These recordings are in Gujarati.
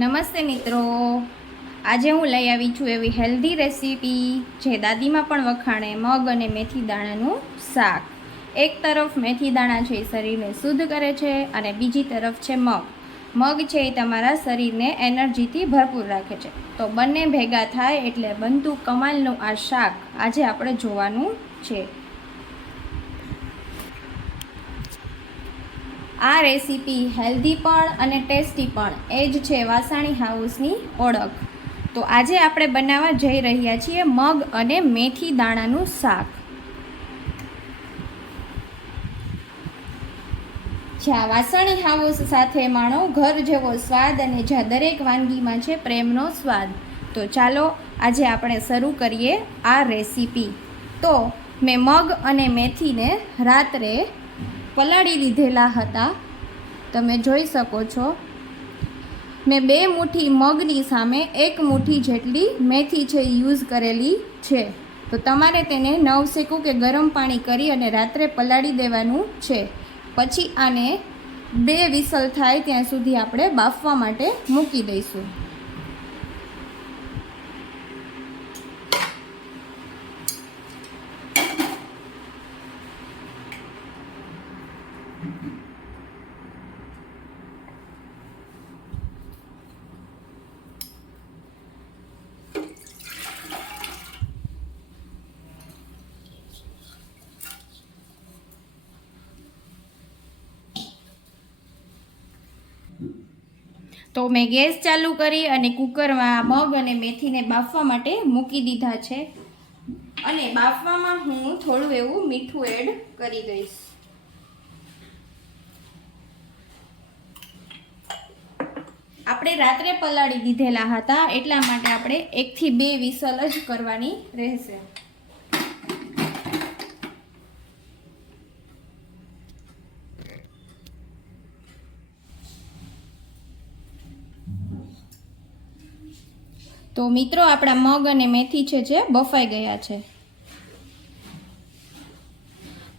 નમસ્તે મિત્રો, આજે હું લઈ આવી છું એવી હેલ્ધી રેસીપી જે દાદીમાં પણ વખાણે, મગ અને મેથી દાણાનું શાક. એક તરફ મેથી દાણા છે એ શરીરને શુદ્ધ કરે છે અને બીજી તરફ છે મગ. મગ છે એ તમારા શરીરને એનર્જીથી ભરપૂર રાખે છે. તો બંને ભેગા થાય એટલે બનતું કમાલનું આ શાક આજે આપણે જોવાનું છે. આ રેસીપી હેલ્ધી પણ અને ટેસ્ટી પણ, એ જ છે વાસાણી હાઉસની ઓળખ. તો આજે આપણે બનાવવા જઈ રહ્યા છીએ મગ અને મેથી દાણાનું શાક. જ્યાં વાસાણી હાઉસ સાથે માણો ઘર જેવો સ્વાદ અને જ્યાં દરેક વાનગીમાં છે પ્રેમનો સ્વાદ. તો ચાલો આજે આપણે શરૂ કરીએ આ રેસીપી. તો મેં મગ અને મેથીને રાત્રે પલાળી લીધેલા હતા. તમે જોઈ શકો છો, મેં 2 મુઠ્ઠી મગની સામે 1 મુઠ્ઠી જેટલી મેથી છે યુઝ કરેલી છે. તો તમારે તેને નવશેકું કે ગરમ પાણી કરી અને રાત્રે પલાળી દેવાનું છે. પછી આને 2 વિસલ થાય ત્યાં સુધી આપણે બાફવા માટે મૂકી દઈશું. તો મેં ગેસ ચાલુ કરી અને કુકરમાં મગ અને મેથીને બાફવા માટે મૂકી દીધા છે. અને બાફવામાં હું થોડું એવું મીઠું એડ કરી દઈશ. આપણે રાત્રે પલાળી દીધેલા હતા એટલા માટે આપણે 1 થી 2 વિસલ જ કરવાની રહેશે. તો મિત્રો, આપણા મગ અને મેથી છે જે બફાઈ ગયા છે.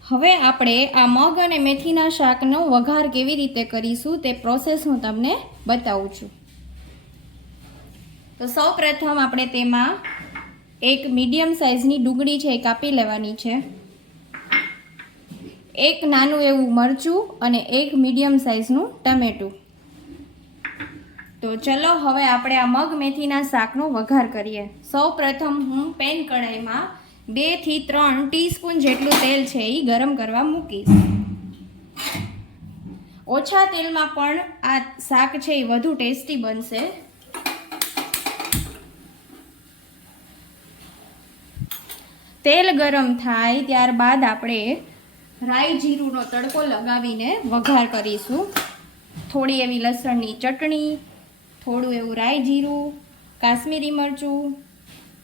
હવે આપણે આ મગ અને મેથીના શાકનો વઘાર કેવી રીતે કરીશું તે પ્રોસેસ હું તમને બતાવું છું. તો સૌપ્રથમ આપણે તેમાં એક મીડિયમ સાઇઝની ડુંગળી છે એ કાપી લેવાની છે. એક નાનું એવું મરચું અને એક મીડિયમ સાઇઝનું ટમેટું. તો ચલો હવે આપણે આ મગ મેથીના શાકનો વઘાર કરીએ. સૌપ્રથમ હું પેન કઢાઈમાં 2 થી 3 ટીસ્પૂન જેટલું તેલ છે એ ગરમ કરવા મૂકીશ. ઓછા તેલમાં પણ આ શાક છે એ વધુ ટેસ્ટી બનશે. તેલ ગરમ થાય ત્યારબાદ આપણે રાઈ જીરુંનો તડકો લગાવીને વઘાર કરીશું. થોડી એવી લસણની ચટણી, થોડું એવું રાઈ જીરું, કાશ્મીરી મરચું,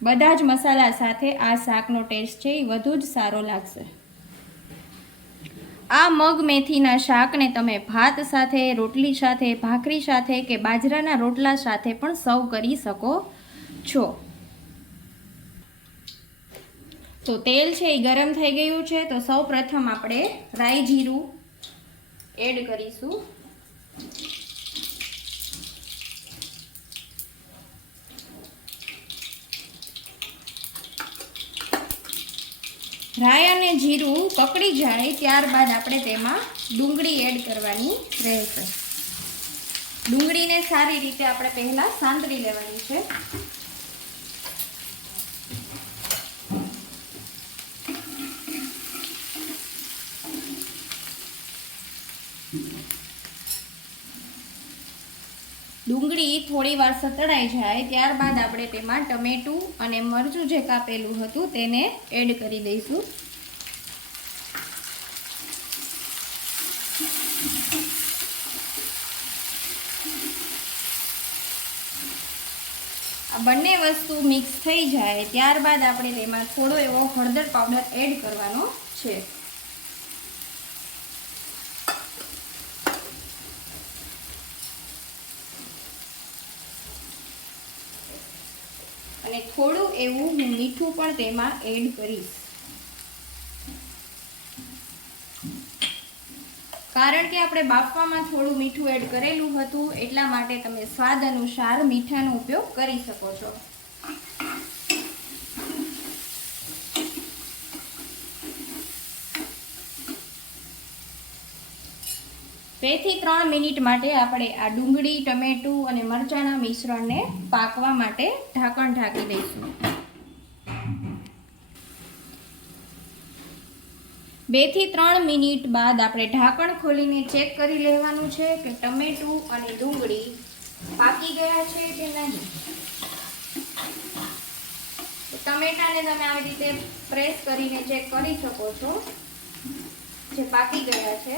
બધા જ મસાલા સાથે આ શાકનો ટેસ્ટ છે એ વધુ જ સારો લાગશે. આ મગ મેથીના શાકને તમે ભાત સાથે, રોટલી સાથે, ભાખરી સાથે કે બાજરાના રોટલા સાથે પણ સર્વ કરી શકો છો. તો તેલ છે એ ગરમ થઈ ગયું છે. તો સૌપ્રથમ આપણે રાઈ જીરું એડ કરીશું. રાઈ અને જીરું કકડી જાય ત્યારબાદ આપણે તેમાં ડુંગળી એડ કરવાની રહેશે. ડુંગળીને સારી રીતે આપણે પહેલા સાંતળી લેવાની છે. ડુંગળી થોડી વાર સતળાઈ જાય ત્યારબાદ આપણે તેમાં ટમેટું અને મરચું જે કાપેલું હતું તેને એડ કરી દઈશું. આ બંને વસ્તુ મિક્સ થઈ જાય ત્યારબાદ આપણે તેમાં થોડો એવો હળદર પાવડર એડ કરવાનો છે. અને થોડું એવું હું મીઠું પણ તેમાં એડ કરીશ. કારણ કે આપણે બાફવામાં થોડું મીઠું એડ કરેલું હતું, એટલા માટે તમે સ્વાદ અનુસાર મીઠાનો ઉપયોગ કરી શકો છો. 2 થી 3 મિનિટ માટે આપણે આ ડુંગળી, ટમેટું અને મરચાંના મિશ્રણને પાકવા માટે ઢાંકણ ઢાંકી દઈશું. 2 થી 3 મિનિટ બાદ આપણે ઢાંકણ ખોલીને ચેક કરી લેવાનું છે કે ટમેટું અને ડુંગળી પાકી ગયા છે કે નહીં. ટમેટાને તમે આવી રીતે પ્રેસ કરીને ચેક કરી શકો છો જે પાકી ગયા છે.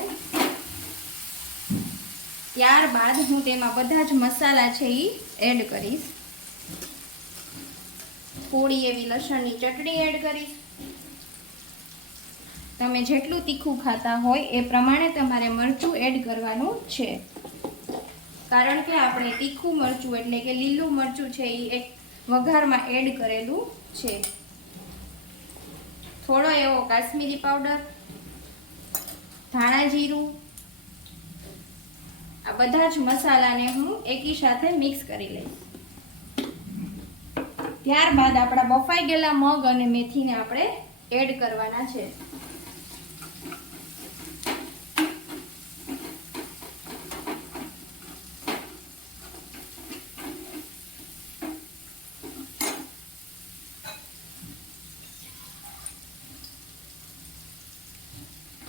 ત્યારબાદ હું તેમાં બધા જ મસાલા છે એ એડ કરીશ. થોડી એવી લસણની ચટણી એડ કરીશ. તમે જેટલું તીખું ખાતા હોય એ પ્રમાણે તમારે મરચું એડ કરવાનું છે, કારણ કે આપણે તીખું મરચું એટલે કે લીલું મરચું છે એ એક વઘારમાં એડ કરેલું છે. થોડો એવો કાશ્મીરી પાવડર, ધાણા જીરું, આ બધા જ મસાલાને હું એકી સાથે મિક્સ કરી લઈશ. ત્યારબાદ આપણા બફાઈ ગયેલા મગ અને મેથીને આપણે એડ કરવાના છે.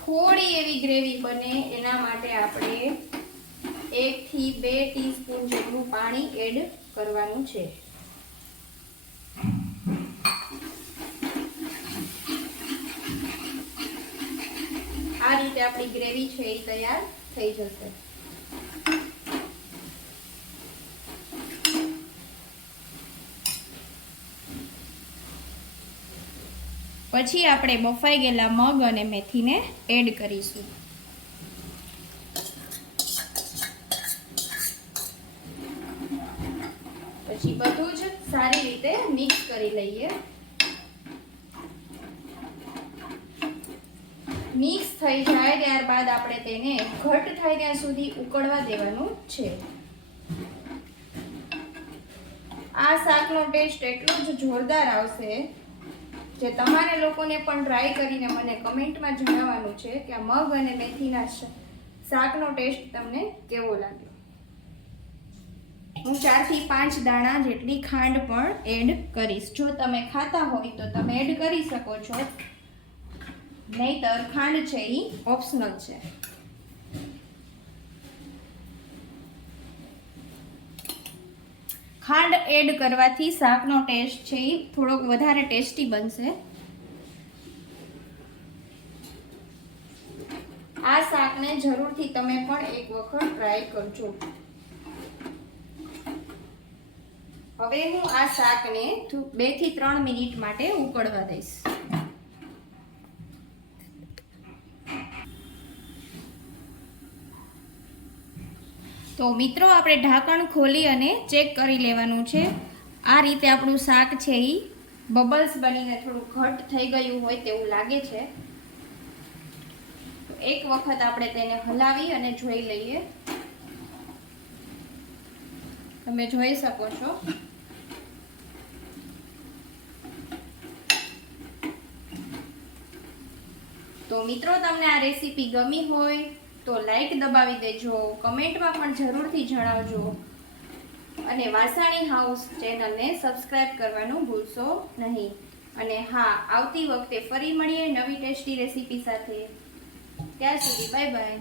થોડી એવી ગ્રેવી બને એના માટે આપણે 1 થી 2 ટીસ્પૂન જેટલું પાણી એડ કરવાનું છે. આ રીતે આપણી ગ્રેવી છે એ તૈયાર થઈ જશે. પછી આપણે બફાઈ ગયેલા મગ અને મેથીને એડ કરીશું. પછી બધું જ સારી રીતે મિક્સ કરી લઈએ. મિક્સ થઈ જાય ત્યારબાદ આપણે તેને ઘટ થાય ત્યાં સુધી ઉકળવા દેવાનું છે. આ શાકનો ટેસ્ટ એટલો જ જોરદાર આવશે જે તમારે લોકોને પણ ટ્રાય કરીને મને કમેન્ટમાં જણાવવાનું છે કે આ મગ અને મેથીના શાકનો ટેસ્ટ તમને કેવો લાગ્યો. હું 4 થી 5 દાણા જેટલી ખાંડ પણ એડ કરીશ. જો તમે ખાતા હોય તો તમે એડ કરી શકો છો, નહીતર ખાંડ છે એ ઓપ્શનલ છે. ખાંડ એડ કરવાથી શાકનો ટેસ્ટ છે એ થોડોક વધારે ટેસ્ટી બનશે. આ શાકને જરૂરથી તમે પણ એક વખત ટ્રાય કરજો. હવે હું આ શાકને 2 થી 3 મિનિટ માટે ઉકળવા દઈશ. તો મિત્રો આપણે ઢાંકણ ખોલી અને ચેક કરી લેવાનું છે. આ રીતે આપણું શાક છે એ બબલ્સ બનીને થોડું ઘટ થઈ ગયું હોય તેવું લાગે છે. એક વખત આપણે તેને હલાવી અને જોઈ લઈએ. તમે જોઈ શકો છો. તો મિત્રો તમને આ રેસીપી ગમી હોય તો લાઈક દબાવી દેજો, કમેન્ટમાં પણ જરૂરથી જણાવજો અને વાસાણી હાઉસ ચેનલને સબસ્ક્રાઇબ કરવાનું ભૂલશો નહીં. અને હા, આવતી વખતે ફરી મળીએ નવી ટેસ્ટી રેસીપી સાથે. ત્યાં સુધી બાય બાય.